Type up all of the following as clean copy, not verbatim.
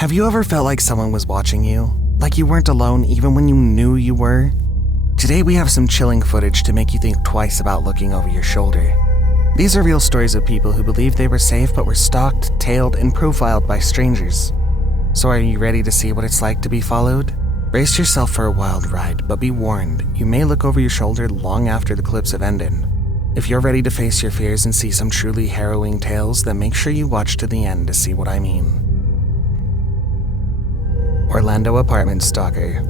Have you ever felt like someone was watching you? Like you weren't alone even when you knew you were? Today we have some chilling footage to make you think twice about looking over your shoulder. These are real stories of people who believed they were safe but were stalked, tailed, and profiled by strangers. So are you ready to see what it's like to be followed? Brace yourself for a wild ride, but be warned, you may look over your shoulder long after the clips have ended. If you're ready to face your fears and see some truly harrowing tales, then make sure you watch to the end to see what I mean. Orlando apartment stalker.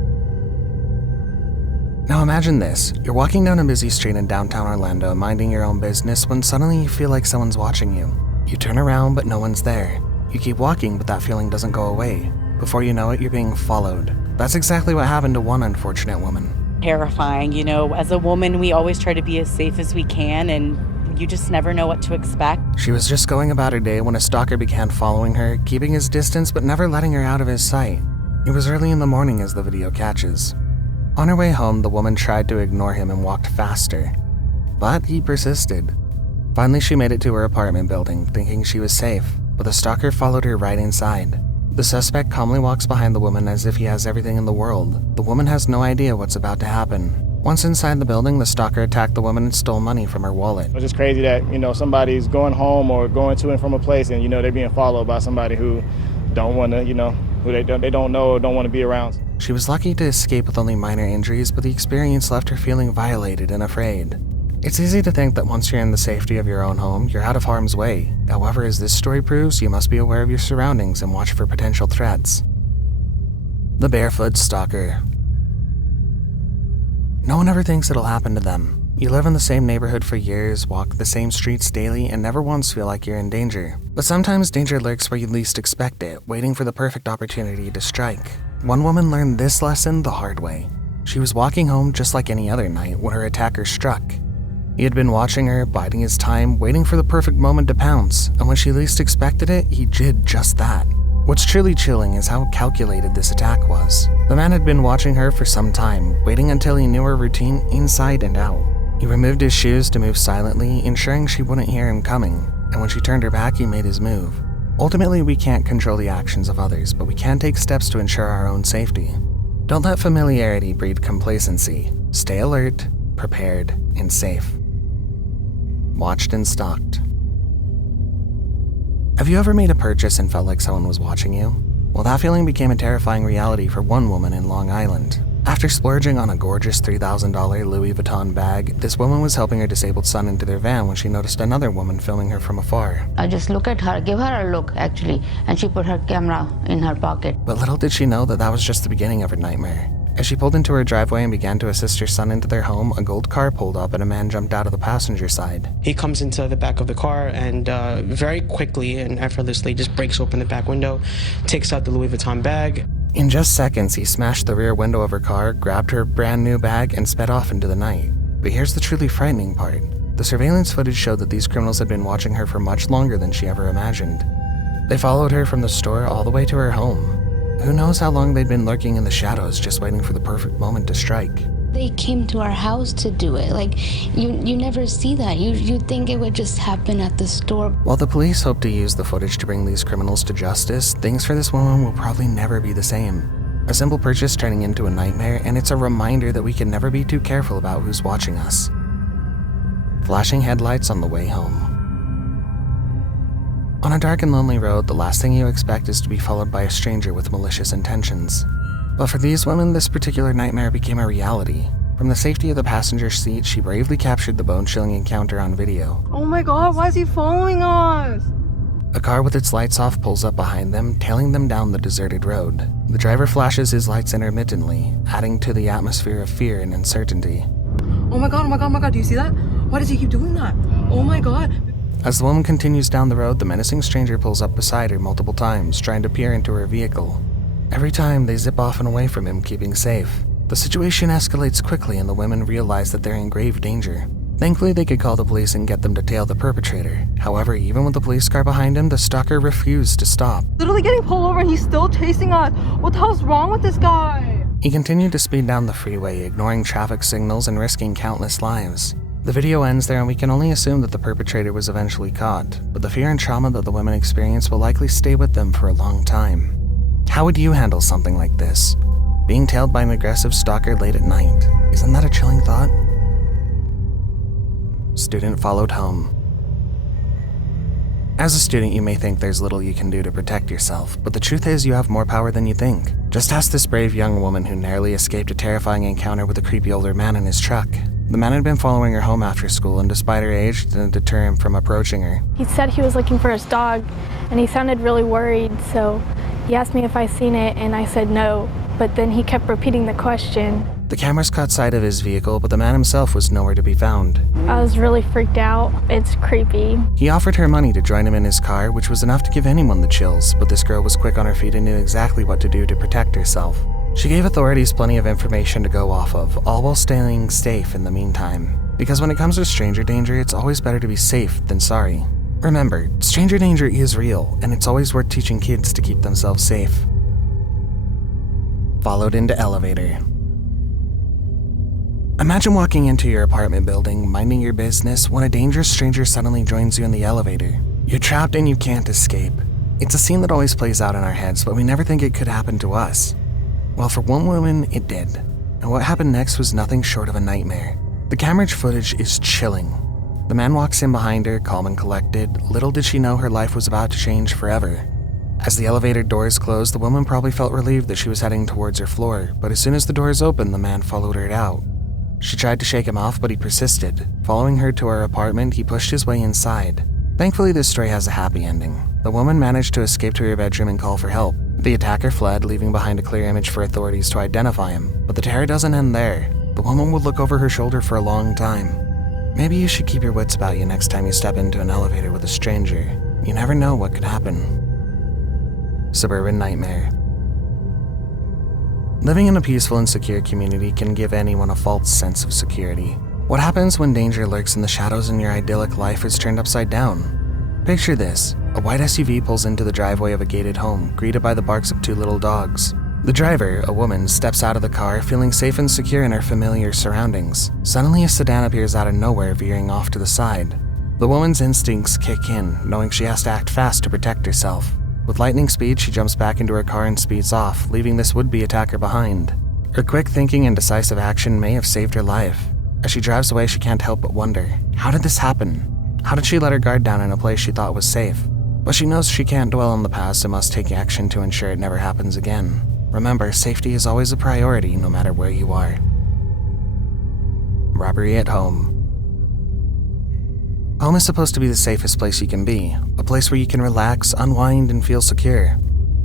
Now imagine this, you're walking down a busy street in downtown Orlando minding your own business when suddenly you feel like someone's watching you. You turn around but no one's there. You keep walking but that feeling doesn't go away. Before you know it, you're being followed. That's exactly what happened to one unfortunate woman. Terrifying, as a woman we always try to be as safe as we can and you just never know what to expect. She was just going about her day when a stalker began following her, keeping his distance but never letting her out of his sight. It was early in the morning as the video catches. On her way home, the woman tried to ignore him and walked faster, but he persisted. Finally, she made it to her apartment building, thinking she was safe, but the stalker followed her right inside. The suspect calmly walks behind the woman as if he has everything in the world. The woman has no idea what's about to happen. Once inside the building, the stalker attacked the woman and stole money from her wallet. It's just crazy that, somebody's going home or going to and from a place and, they're being followed by somebody who don't want to, who they don't know or don't want to be around. She was lucky to escape with only minor injuries, but the experience left her feeling violated and afraid. It's easy to think that once you're in the safety of your own home, you're out of harm's way. However, as this story proves, you must be aware of your surroundings and watch for potential threats. The barefoot stalker. No one ever thinks it'll happen to them. You live in the same neighborhood for years, walk the same streets daily, and never once feel like you're in danger. But sometimes danger lurks where you least expect it, waiting for the perfect opportunity to strike. One woman learned this lesson the hard way. She was walking home just like any other night when her attacker struck. He had been watching her, biding his time, waiting for the perfect moment to pounce, and when she least expected it, he did just that. What's truly chilling is how calculated this attack was. The man had been watching her for some time, waiting until he knew her routine inside and out. He removed his shoes to move silently, ensuring she wouldn't hear him coming, and when she turned her back, he made his move. Ultimately, we can't control the actions of others, but we can take steps to ensure our own safety. Don't let familiarity breed complacency. Stay alert, prepared, and safe. Watched and stalked. Have you ever made a purchase and felt like someone was watching you? Well, that feeling became a terrifying reality for one woman in Long Island. After splurging on a gorgeous $3,000 Louis Vuitton bag, this woman was helping her disabled son into their van when she noticed another woman filming her from afar. I just look at her, give her a look actually, and she put her camera in her pocket. But little did she know that that was just the beginning of her nightmare. As she pulled into her driveway and began to assist her son into their home, a gold car pulled up and a man jumped out of the passenger side. He comes into the back of the car and very quickly and effortlessly just breaks open the back window, takes out the Louis Vuitton bag. In just seconds, he smashed the rear window of her car, grabbed her brand new bag, and sped off into the night. But here's the truly frightening part. The surveillance footage showed that these criminals had been watching her for much longer than she ever imagined. They followed her from the store all the way to her home. Who knows how long they'd been lurking in the shadows, just waiting for the perfect moment to strike. They came to our house to do it. You never see that. You think it would just happen at the store. While the police hope to use the footage to bring these criminals to justice, things for this woman will probably never be the same. A simple purchase turning into a nightmare, and it's a reminder that we can never be too careful about who's watching us. Flashing headlights on the way home. On a dark and lonely road, the last thing you expect is to be followed by a stranger with malicious intentions. But for these women, this particular nightmare became a reality. From the safety of the passenger seat, she bravely captured the bone-chilling encounter on video. Oh my god, why is he following us? A car with its lights off pulls up behind them, tailing them down the deserted road. The driver flashes his lights intermittently, adding to the atmosphere of fear and uncertainty. Oh my god, do you see that? Why does he keep doing that? Oh my god. As the woman continues down the road, the menacing stranger pulls up beside her multiple times, trying to peer into her vehicle. Every time, they zip off and away from him, keeping safe. The situation escalates quickly and the women realize that they're in grave danger. Thankfully, they could call the police and get them to tail the perpetrator. However, even with the police car behind him, the stalker refused to stop. Literally getting pulled over and he's still chasing us. What the hell's wrong with this guy? He continued to speed down the freeway, ignoring traffic signals and risking countless lives. The video ends there and we can only assume that the perpetrator was eventually caught, but the fear and trauma that the women experienced will likely stay with them for a long time. how would you handle something like this? Being tailed by an aggressive stalker late at night. Isn't that a chilling thought? Student followed home. As a student, you may think there's little you can do to protect yourself, but the truth is you have more power than you think. Just ask this brave young woman who narrowly escaped a terrifying encounter with a creepy older man in his truck. The man had been following her home after school, and despite her age, didn't deter him from approaching her. He said he was looking for his dog, and he sounded really worried, so he asked me if I seen it, and I said no, but then he kept repeating the question. The cameras caught sight of his vehicle, but the man himself was nowhere to be found. I was really freaked out. It's creepy. He offered her money to join him in his car, which was enough to give anyone the chills, but this girl was quick on her feet and knew exactly what to do to protect herself. She gave authorities plenty of information to go off of, all while staying safe in the meantime. Because when it comes to stranger danger, it's always better to be safe than sorry. Remember, stranger danger is real, and it's always worth teaching kids to keep themselves safe. Followed into elevator. Imagine walking into your apartment building, minding your business, when a dangerous stranger suddenly joins you in the elevator. You're trapped and you can't escape. It's a scene that always plays out in our heads, but we never think it could happen to us. Well, for one woman, it did. And what happened next was nothing short of a nightmare. The camera footage is chilling. The man walks in behind her, calm and collected. Little did she know her life was about to change forever. As the elevator doors closed, the woman probably felt relieved that she was heading towards her floor, but as soon as the doors opened, the man followed her out. She tried to shake him off, but he persisted. Following her to her apartment, he pushed his way inside. Thankfully, this story has a happy ending. The woman managed to escape to her bedroom and call for help. The attacker fled, leaving behind a clear image for authorities to identify him. But the terror doesn't end there. The woman would look over her shoulder for a long time. Maybe you should keep your wits about you next time you step into an elevator with a stranger. You never know what could happen. Suburban nightmare. Living in a peaceful and secure community can give anyone a false sense of security. What happens when danger lurks in the shadows and your idyllic life is turned upside down? Picture this. A white SUV pulls into the driveway of a gated home, greeted by the barks of two little dogs. The driver, a woman, steps out of the car, feeling safe and secure in her familiar surroundings. Suddenly, a sedan appears out of nowhere, veering off to the side. The woman's instincts kick in, knowing she has to act fast to protect herself. With lightning speed, she jumps back into her car and speeds off, leaving this would-be attacker behind. Her quick thinking and decisive action may have saved her life. As she drives away, she can't help but wonder, how did this happen? How did she let her guard down in a place she thought was safe? But she knows she can't dwell on the past and must take action to ensure it never happens again. Remember, safety is always a priority no matter where you are. Robbery at home. Home is supposed to be the safest place you can be, a place where you can relax, unwind, and feel secure.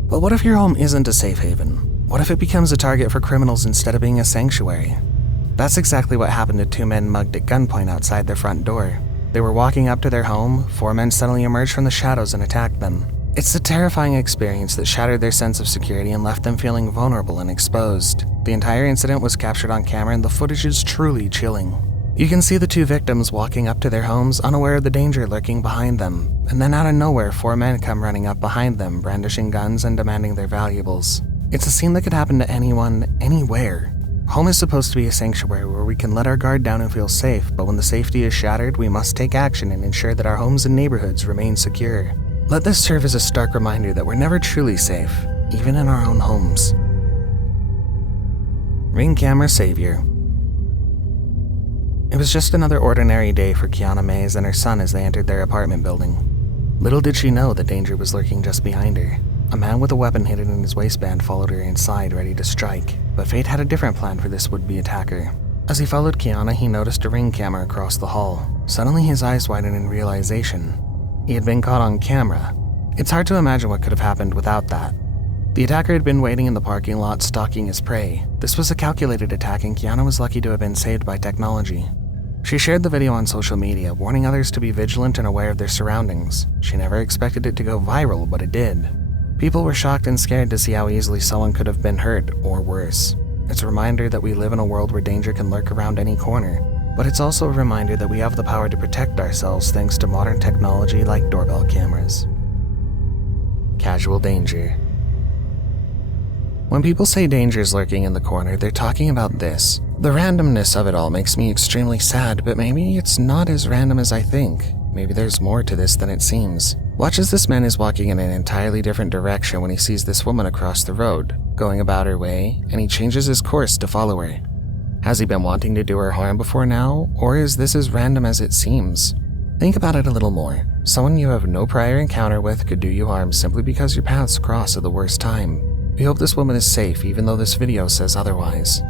But what if your home isn't a safe haven? What if it becomes a target for criminals instead of being a sanctuary? That's exactly what happened to two men mugged at gunpoint outside their front door. They were walking up to their home, four men suddenly emerged from the shadows and attacked them. It's a terrifying experience that shattered their sense of security and left them feeling vulnerable and exposed. The entire incident was captured on camera and the footage is truly chilling. You can see the two victims walking up to their homes, unaware of the danger lurking behind them. And then out of nowhere, four men come running up behind them, brandishing guns and demanding their valuables. It's a scene that could happen to anyone, anywhere. Home is supposed to be a sanctuary where we can let our guard down and feel safe, but when the safety is shattered, we must take action and ensure that our homes and neighborhoods remain secure. Let this serve as a stark reminder that we're never truly safe, even in our own homes. Ring camera savior. It was just another ordinary day for Kiana Mays and her son as they entered their apartment building. Little did she know that danger was lurking just behind her. A man with a weapon hidden in his waistband followed her inside, ready to strike, but fate had a different plan for this would-be attacker. As he followed Kiana, he noticed a ring camera across the hall. Suddenly his eyes widened in realization. He had been caught on camera. It's hard to imagine what could have happened without that. The attacker had been waiting in the parking lot, stalking his prey. This was a calculated attack, and Kiana was lucky to have been saved by technology. She shared the video on social media, warning others to be vigilant and aware of their surroundings. She never expected it to go viral, but it did. People were shocked and scared to see how easily someone could have been hurt, or worse. It's a reminder that we live in a world where danger can lurk around any corner, but it's also a reminder that we have the power to protect ourselves thanks to modern technology like doorbell cameras. Casual danger. When people say danger is lurking in the corner, they're talking about this. The randomness of it all makes me extremely sad, but maybe it's not as random as I think. Maybe there's more to this than it seems. Watch as this man is walking in an entirely different direction when he sees this woman across the road, going about her way, and he changes his course to follow her. Has he been wanting to do her harm before now, or is this as random as it seems? Think about it a little more. Someone you have no prior encounter with could do you harm simply because your paths cross at the worst time. We hope this woman is safe even though this video says otherwise.